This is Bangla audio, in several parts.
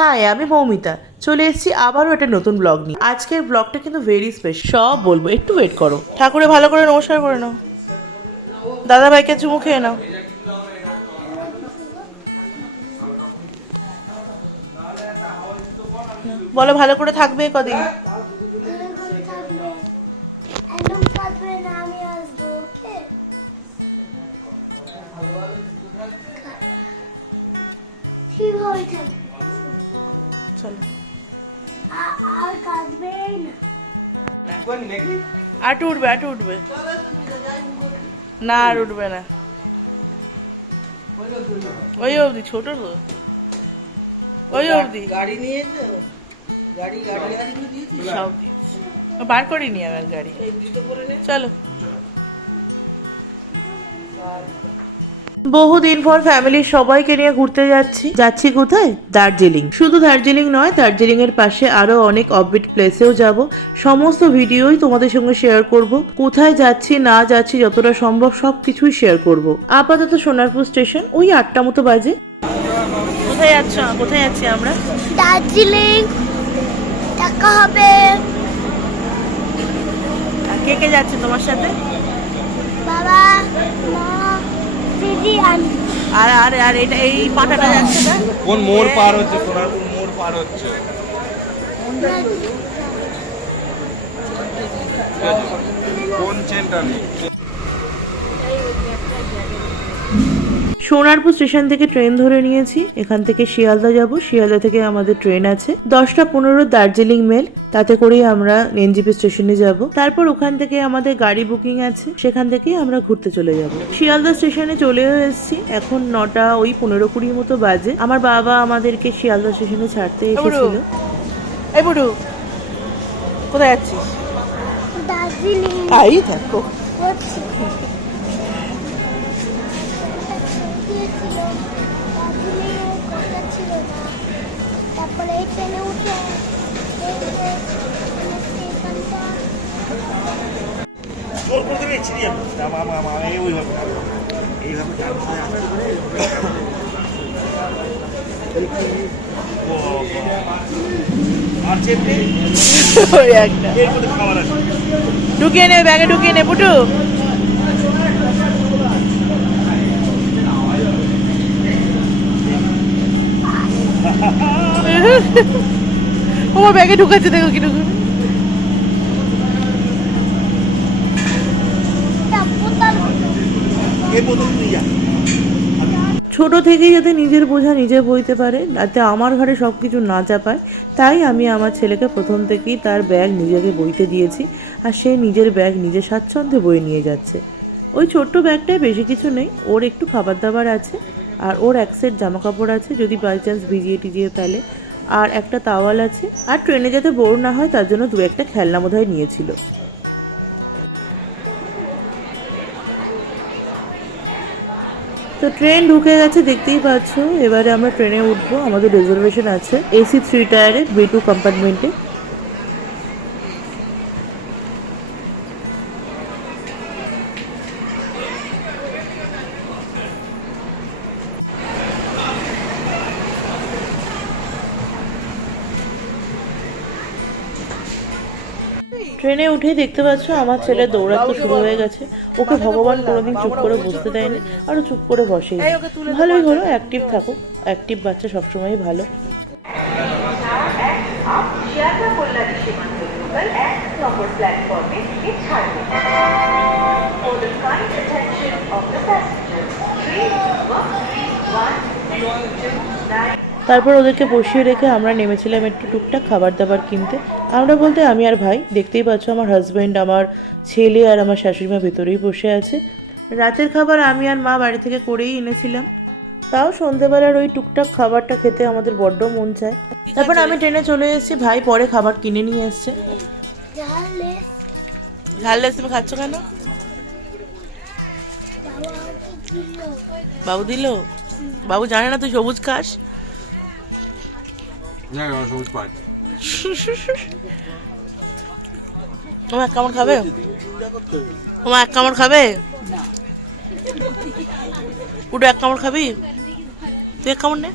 হাই, আমি মৌমিতা। চলে এসেছি আবারও একটা নতুন ব্লগ নিয়ে। আজকের ব্লগটা কিন্তু ভেরি স্পেশাল সব বলব, একটু ওয়েট করো। ঠাকুরে ভালো করে নমস্কার করে নাও। দাদা ভাইকে চুমু খেয়ে নাও। বলো, ভালো করে থাকবে কদিন? একদম আটু উঠবে আটু উঠবে না আর উঠবে না ওই অবধি ছোট তো ওই অবধি গাড়ি নিয়ে। গাড়ি গাড়ি। বার করিনি আমার গাড়ি। চলো বহুদিন পর ফ্যামিলির সবাইকে নিয়ে ঘুরতে যাচ্ছি। যাচ্ছি কোথায়? দার্জিলিং। শুধু দার্জিলিং নয় দার্জিলিং এর পাশে আরও অনেক অফবিট প্লেসেও যাব। সমস্ত ভিডিওই তোমাদের সঙ্গে শেয়ার করব। কোথায় যাচ্ছি না যাচ্ছি যতটা সম্ভব সব কিছুই শেয়ার করব। আপাতত সোনারপুর স্টেশন ওই আটটা মতো বাজে। কোথায় যাচ্ছ? কোথায় যাচ্ছি আমরা? দার্জিলিং। দেখা হবে। কে কে যাচ্ছে তোমার সাথে? আর আর আর এটা এই পাটাটা যাচ্ছে না? কোন মোর পার হচ্ছে? সোনারপুর মোর পার হচ্ছে। কোন চেনটা? সোনারপুর স্টেশন থেকে ট্রেন ধরে নিয়েছি। এখান থেকে শিয়ালদা যাব। শিয়ালদা থেকে আমাদের ট্রেন আছে। দশটা পনেরো দার্জিলিং মেল। তাতে করেই আমরা এনজিপি স্টেশনে যাব। তারপর ওখান থেকে আমাদের গাড়ি বুকিং আছে। সেখান থেকেই আমরা ঘুরতে চলে যাব। শিয়ালদা স্টেশনে চলেও এসেছি। এখন নটা ওই পনেরো কুড়ি মতো বাজে। আমার বাবা আমাদেরকে শিয়ালদা স্টেশনে ছাড়তে এসেছিল। এই বুড়ু। কোথায় যাচ্ছিস? দার্জিলিং। আই দেখো। দেখি। বাবা। আর চেপে? এর মধ্যে খাবার আছে। ঢুকিয়ে নে ব্যাগে ঢুকিয়ে নে পুটু। আমার ব্যাগে ঢুকাচ্ছে দেখো কি ঢুকে থেকেই যাতে নিজের বোঝা নিজে বইতে পারে, যাতে আমার ঘরে সব কিছু না চাপায়, তাই আমি আমার ছেলেকে প্রথম থেকেই তার ব্যাগ নিজেকে বইতে দিয়েছি, আর সে নিজের ব্যাগ নিজে স্বাচ্ছন্দ্যে বই নিয়ে যাচ্ছে। ওই ছোট্ট ব্যাগটায় বেশি কিছু নেই, ওর একটু খাবার দাবার আছে, আর ওর এক সেট জামা কাপড় আছে, যদি বাই চান্স ভিজিয়ে টিজিয়ে ফেলে, আর একটা তাওয়াল আছে, আর ট্রেনে যাতে বোর না হয়, তার জন্য দু একটা খেলনা বোধহয় নিয়েছিল। ট্রেন ঢুকে গেছে, দেখতেই পাচ্ছ। এবারে আমরা ট্রেনে উঠবো, আমাদের রিজার্ভেশন আছে। এসি থ্রি টায়ারে বি টু কম্পার্টমেন্টে দেখতে পাচ্ছ, আমার ছেলে দৌড়াতে শুরু হয়ে গেছে। ওকে ভগবান কোনোদিন চুপ করে বসতে দেয়নি, আর চুপ করে বসে। ভালোই হলো অ্যাক্টিভ থাকো অ্যাক্টিভ বাচ্চা সবসময় ভালো। 31629 তারপর ওদেরকে বসিয়ে রেখে আমরা নেমেছিলাম একটু টুকটাক খাবার দাবার কিনতে। আমরা বলতে, আমি আর ভাই, দেখতেই পাচ্ছ আমার হাজব্যান্ড আমার ছেলে আর আমার শাশুড়ি মা ভেতরেই বসে আছে। রাতের খাবার আমি আর মা বাড়ি থেকে করেই এনেছিলাম। তাও সন্ধেবেলার ওই টুকটাক খাবারটা খেতে আমাদের বড্ড মন চায়। তারপর আমি ট্রেনে চলে এসেছি, ভাই পরে খাবার কিনে নিয়ে এসছে। ঝালে বাবু দিল? বাবু জানে না তুই সবুজ খাস তোমার খাবে? তোমার এক খাবে? এক কামড় খাবি? নে।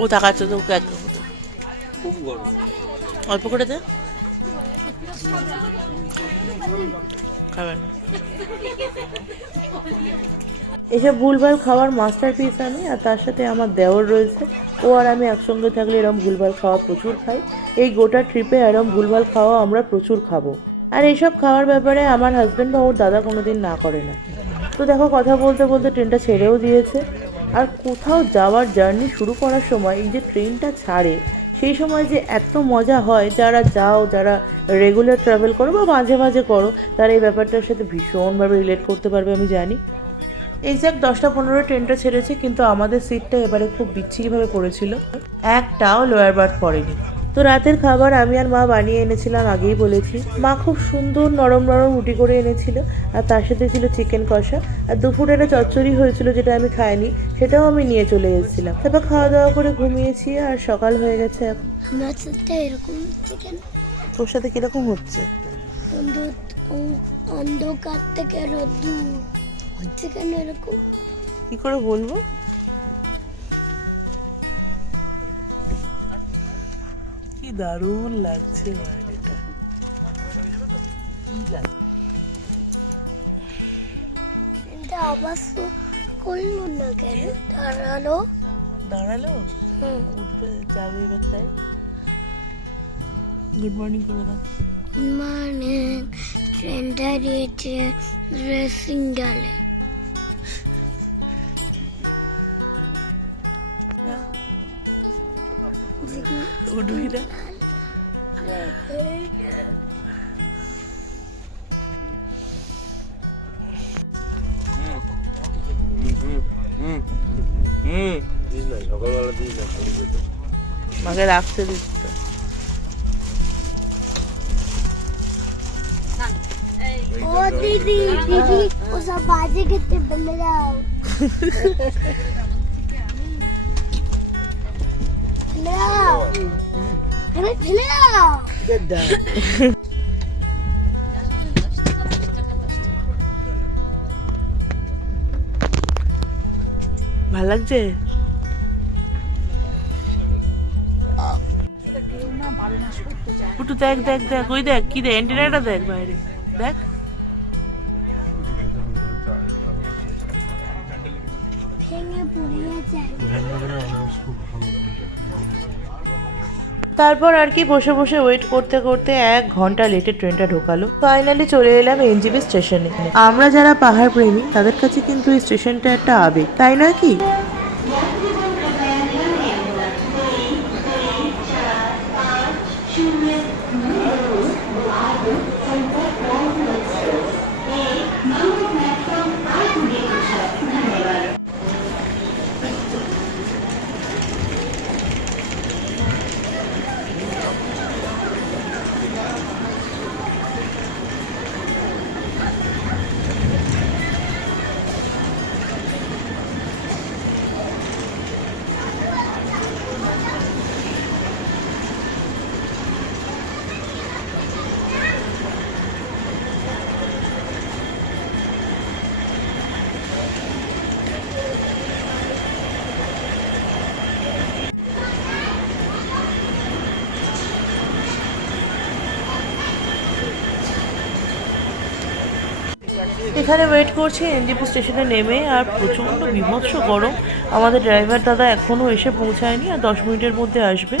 ও অল্প করে দে। এসব ভুলভাল খাওয়ার মাস্টার পিস আমি আর তার সাথে আমার দেওর রয়েছে। ও আর আমি একসঙ্গে থাকলে এরকম ভুলভাল খাওয়া প্রচুর খাই এই গোটা ট্রিপে এরকম ভুলভাল খাওয়া আমরা প্রচুর খাব। আর এইসব খাওয়ার ব্যাপারে আমার হাজব্যান্ড বা ওর দাদা কোনোদিন না করে না। তো দেখো কথা বলতে বলতে ট্রেনটা ছেড়েও দিয়েছে। আর কোথাও যাওয়ার জার্নি শুরু করার সময় এই যে ট্রেনটা ছাড়ে, সেই সময় যে এত মজা হয়, যারা যাও, যারা রেগুলার ট্রাভেল করো বা মাঝে মাঝে করো, তারা এই ব্যাপারটার সাথে ভীষণভাবে রিলেট করতে পারবে আমি জানি। এক্স্যাক্ট দশটা পনেরো ট্রেনটা ছেড়েছে কিন্তু আমাদের সিটটা এবারে খুব বিচ্ছিরিভাবে পড়েছিল। একটাও লোয়ার বার্থ পড়েনি। তো রাতের খাবার আমি আর মা বানিয়ে এনেছিলাম আগেই বলেছি। মা খুব সুন্দর নরম নরম রুটি করে এনেছিল আর তার সাথে ছিল চিকেন কষা। আর দুপুরে একটা চচ্চড়ি হয়েছিল যেটা আমি খাইনি সেটাও আমি নিয়ে চলে এসেছিলাম। তারপর খাওয়া দাওয়া করে ঘুমিয়েছি আর সকাল হয়ে গেছে এখন? তোর সাথে কীরকম হচ্ছে? বলব? কি দারুণ লাগছে। গুড মর্নিং মানে ট্রেনটা দিয়েছে ড্রেসিং রাখতে দিচ্ছে। ও দিদি দিদি ও সব বাজে খেতে বলে দাও। ভালো লাগছে? দেখ দেখ দেখ, ওই দেখ, কি অ্যান্টিনাটা দেখ। দেখ। তারপর আর কি বসে বসে ওয়েট করতে করতে এক ঘণ্টা লেটে ট্রেনটা ঢোকালো। ফাইনালি চলে এলাম এনজিবি স্টেশনে আমরা যারা পাহাড় প্রেমী তাদের কাছে কিন্তু এই স্টেশনটা একটা আবেগ, তাই নয় কি? করছি এনজিপি স্টেশনে নেমে আর প্রচণ্ড বিভৎস গরম। আমাদের ড্রাইভার দাদা এখনও এসে পৌঁছায়নি আর দশ মিনিটের মধ্যে আসবে।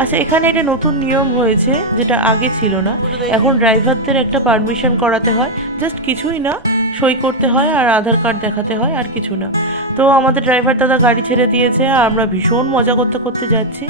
আচ্ছা এখানে একটা নতুন নিয়ম হয়েছে, যেটা আগে ছিল না। এখন ড্রাইভারদের একটা পারমিশন করাতে হয়। জাস্ট কিছুই না, সই করতে হয় আর আধার কার্ড দেখাতে হয় আর কিছু না। তো আমাদের ড্রাইভার দাদা গাড়ি ছেড়ে দিয়েছে আর আমরা ভীষণ মজা করতে করতে যাচ্ছি।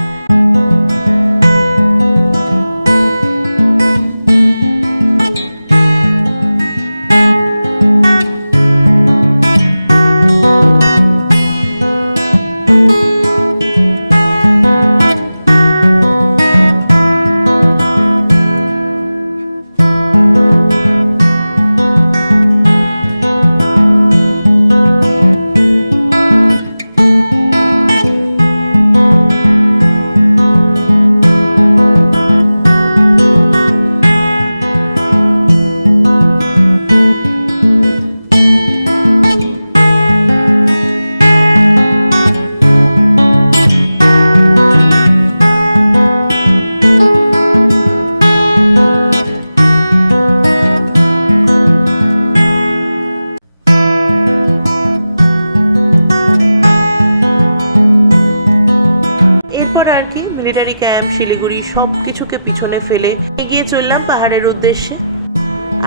সব কিছুকে পিছনে ফেলে এগিয়ে চললাম পাহাড়ের উদ্দেশ্যে।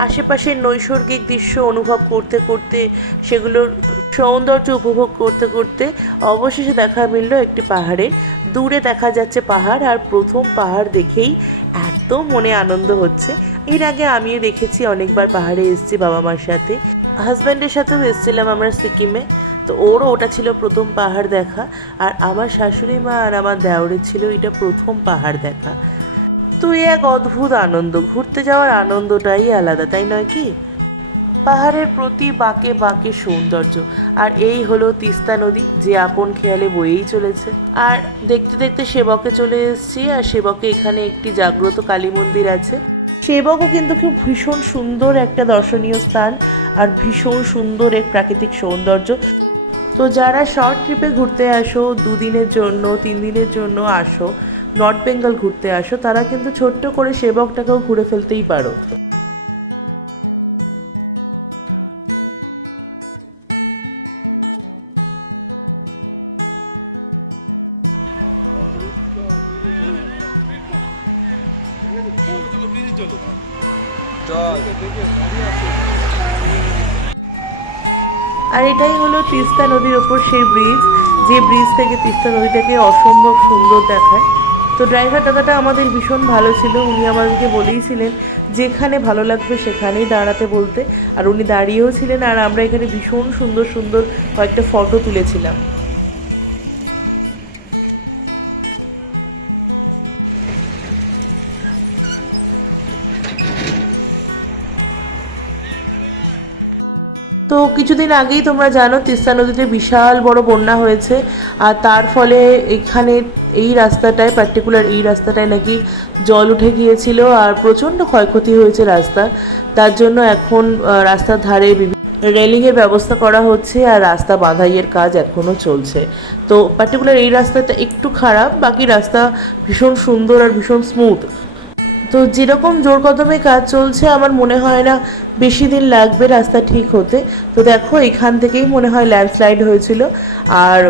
আশেপাশের নৈসর্গিক দৃশ্য অনুভব করতে করতে, সেগুলোর সৌন্দর্য উপভোগ করতে করতে অবশেষে দেখা মিলল একটি পাহাড়ে। দূরে দেখা যাচ্ছে পাহাড় আর প্রথম পাহাড় দেখেই একদম মনে আনন্দ হচ্ছে। এর আগে আমিও দেখেছি, অনেকবার পাহাড়ে এসেছি বাবা মার সাথে। হাজব্যান্ডের সাথেও এসেছিলাম আমরা সিকিমে। তো ওরও ওটা ছিল প্রথম পাহাড় দেখা, আর আমার শাশুড়ি মা আর আমার দেওরের ছিল এটা প্রথম পাহাড় দেখা। তো এক অদ্ভুত আনন্দ, ঘুরতে যাওয়ার আনন্দটাই আলাদা, তাই নয় কি? পাহাড়ের প্রতি বাঁকে বাঁকে সৌন্দর্য, আর এই হলো তিস্তা নদী, যে আপন খেয়ালে বয়েই চলেছে। আর দেখতে দেখতে সেবকে চলে এসেছি, আর সেবকে এখানে একটি জাগ্রত কালী মন্দির আছে। সেবকও কিন্তু খুব ভীষণ সুন্দর একটা দর্শনীয় স্থান আর ভীষণ সুন্দর এক প্রাকৃতিক সৌন্দর্য। তো যারা শর্ট ট্রিপে ঘুরতে আসো, দুদিনের জন্য তিন দিনের জন্য আসো নর্থ বেঙ্গল ঘুরতে আসো, তারা কিন্তু ছোট্ট করে সেবকটাকেও ঘুরে ফেলতেই পারো। তিস্তা ওপর সেই ব্রিজ যে ব্রিজ থেকে তিস্তা নদীটাকে অসম্ভব সুন্দর দেখায়। তো ড্রাইভার দাদাটা আমাদের ভীষণ ভালো ছিল, উনি আমাদেরকে বলেইছিলেন, যেখানে ভালো লাগবে সেখানেই দাঁড়াতে বলতে। আর উনি দাঁড়িয়েও ছিলেন, আর আমরা এখানে ভীষণ সুন্দর সুন্দর কয়েকটা ফটো তুলেছিলাম। কিছুদিন আগেই তোমরা জানো তিস্তা নদীতে বিশাল বড় বন্যা হয়েছে, আর তার ফলে এখানে এই রাস্তাটায় পার্টিকুলার এই রাস্তাটায় নাকি জল উঠে গিয়েছিল আর প্রচণ্ড ক্ষয়ক্ষতি হয়েছে রাস্তার তার জন্য এখন রাস্তার ধারে রেলিংয়ের ব্যবস্থা করা হচ্ছে আর রাস্তা বাঁধাইয়ের কাজ এখনও চলছে। তো পার্টিকুলার এই রাস্তাটা একটু খারাপ, বাকি রাস্তা ভীষণ সুন্দর আর ভীষণ স্মুথ তো যেরকম জোর কদমে কাজ চলছে, আমার মনে হয় না বেশি দিন লাগবে রাস্তা ঠিক হতে। তো দেখো, এখান থেকেই মনে হয় ল্যান্ডস্লাইড হয়েছিল। আর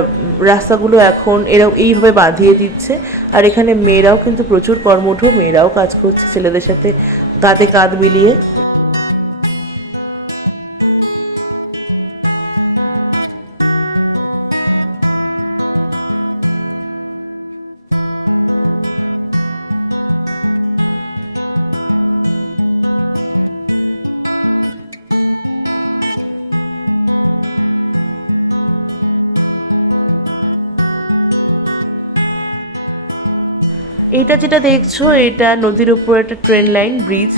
রাস্তাগুলো এখন এরকম এইভাবে বাঁধিয়ে দিচ্ছে। আর এখানে মেয়েরাও কিন্তু প্রচুর কর্মঠ মেয়েরাও কাজ করছে ছেলেদের সাথে, কাঁধে কাঁধ মিলিয়ে। যেটা দেখছ এটা নদীর উপর একটা ট্রেন লাইন ব্রিজ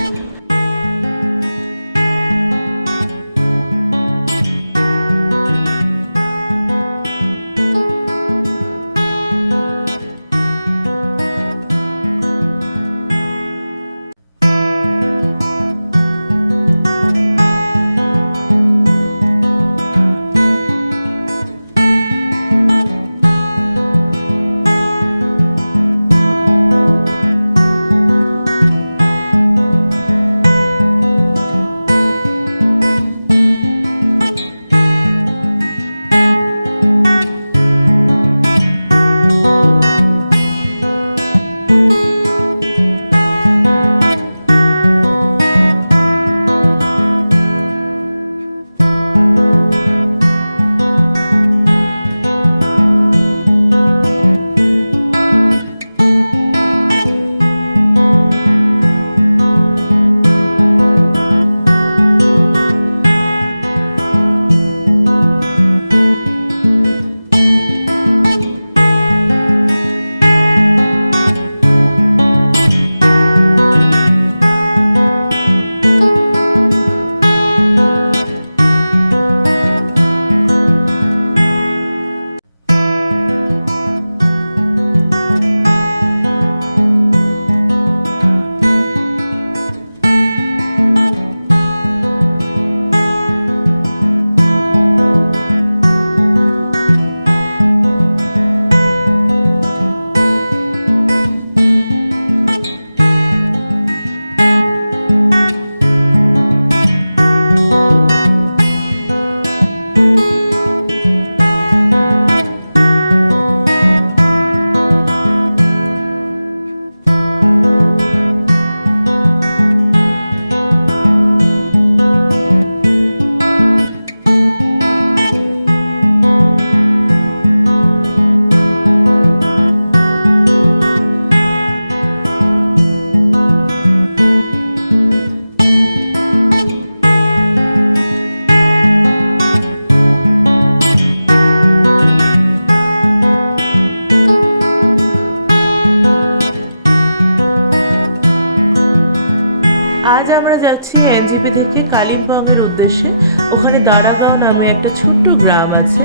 যাচ্ছি এনজিপি থেকে কালিম্পংয়ের উদ্দেশ্যে। ওখানে দাঁড়াগাঁও নামে একটা ছোট্ট গ্রাম আছে,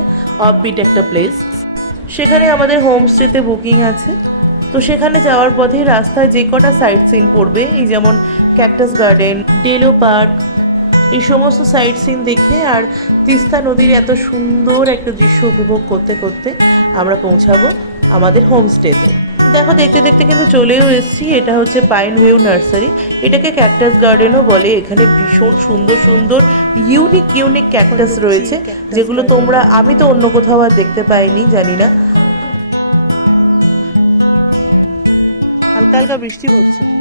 অফবিট একটা প্লেস সেখানে আমাদের হোমস্টেতে বুকিং আছে। তো সেখানে যাওয়ার পথে রাস্তায় যে কটা সাইট সিন পড়বে এই যেমন ক্যাকটাস গার্ডেন টেলো পার্ক এই সমস্ত সাইট সিন দেখে আর তিস্তা নদীর এত সুন্দর একটা দৃশ্য উপভোগ করতে করতে আমরা পৌঁছাবো আমাদের হোমস্টেতে দেখো, দেখতে দেখতে কিন্তু চলেও এসেছি। এটা হচ্ছে পাইন ভিউ নার্সারি এটাকে ক্যাকটাস গার্ডেনও বলে, এখানে ভীষণ সুন্দর সুন্দর ইউনিক ইউনিক ক্যাকটাস রয়েছে, যেগুলো তোমরা, আমি তো অন্য কোথাও আর দেখতে পাইনি, জানি না। বৃষ্টি পড়ছে।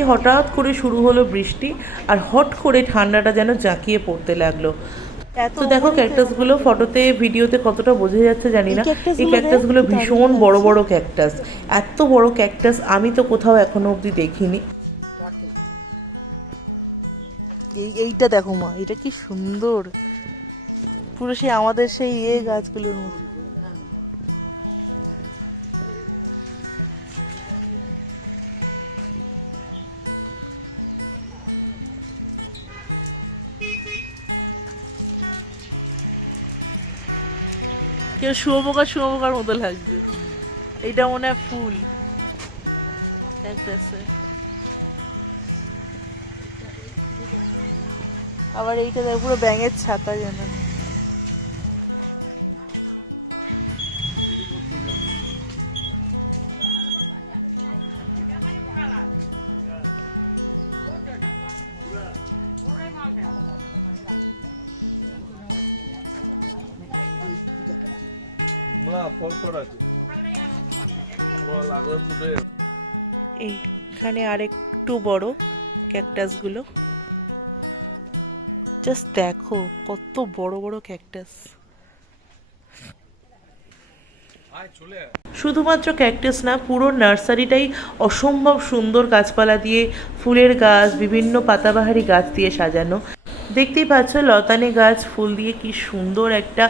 আসতেই হঠাৎ করে শুরু হলো বৃষ্টি আর হট করে ঠান্ডাটা যেন জাঁকিয়ে পড়তে লাগল। এত দেখো ক্যাকটাসগুলো ফটোতে ভিডিওতে কতটা বোঝা যাচ্ছে জানি না। এই ক্যাকটাসগুলো ভীষণ বড় বড় ক্যাকটাস এত বড় ক্যাকটাস আমি তো কোথাও এখনও অবধি দেখিনি। এই এইটা দেখো মা এটা কি সুন্দর। পুরো সেই আমাদের সেই ইয়ে গাছগুলোর মতো। শুয়োপোকা শুয়োপোকার মতো লাগছে। এটা মনে হয় ফুল। আবার এইটা পুরো ব্যাঙের ছাতা যেন। বড় বড় ক্যাকটাস শুধুমাত্র ক্যাকটাস না পুরো নার্সারিটাই অসম্ভব সুন্দর গাছপালা দিয়ে ফুলের গাছ বিভিন্ন পাতাবাহারি গাছ দিয়ে সাজানো। দেখতেই পাচ্ছ লতানে গাছ ফুল দিয়ে কি সুন্দর একটা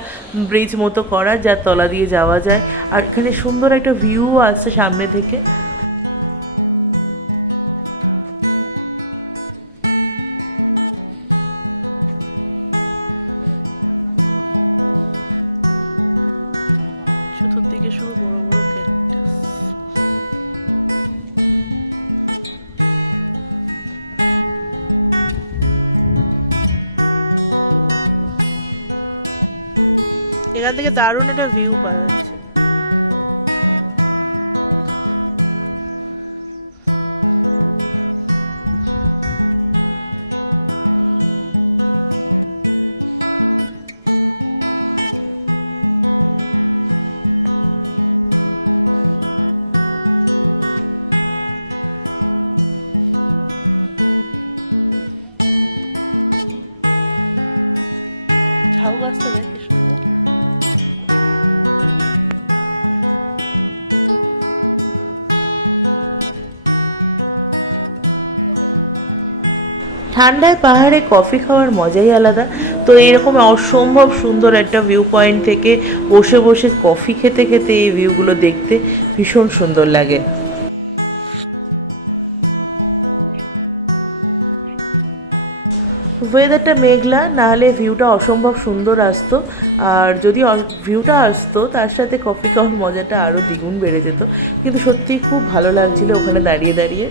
ব্রিজ মতো করা যার তলা দিয়ে যাওয়া যায়। আর এখানে সুন্দর একটা ভিউ আছে সামনে থেকে। দারুণ ঠান্ডায় পাহাড়ে কফি খাওয়ার মজাই আলাদা। তো এরকম অসম্ভব সুন্দর একটা ভিউ পয়েন্ট থেকে বসে বসে কফি খেতে খেতে এই ভিউগুলো দেখতে ভীষণ সুন্দর লাগে। ওয়েদারটা মেঘলা নাহলে ভিউটা অসম্ভব সুন্দর আসতো। আর যদি ভিউটা আসতো, তার সাথে কফি খাওয়ার মজাটা আরও দ্বিগুণ বেড়ে যেত। কিন্তু সত্যি খুব ভালো লাগছিল ওখানে দাঁড়িয়ে দাঁড়িয়ে।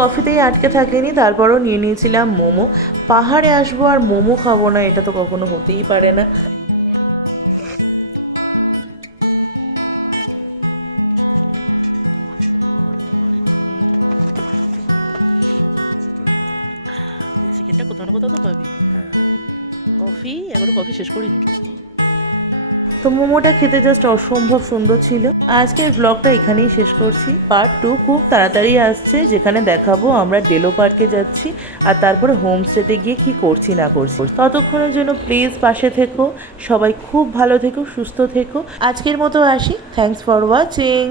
কফিতেই আটকে থাকেনি, তারপরও নিয়ে নিয়েছিলাম মোমো। পাহাড়ে আসব আর মোমো খাব না, এটা তো কখনো হতেই পারে না। মোমোটা খেতে জাস্ট অসম্ভব সুন্দর ছিল। আজকের ব্লগটা এখানেই শেষ করছি। পার্ট টু খুব তাড়াতাড়ি আসছে, যেখানে দেখাবো আমরা ডেলো পার্কে যাচ্ছি আর তারপরে হোমস্টেতে গিয়ে কী করছি না করছি। ততক্ষণের জন্য প্লিজ পাশে থেকো, সবাই খুব ভালো থেকো, সুস্থ থেকো। আজকের মতো আসি। Thanks for watching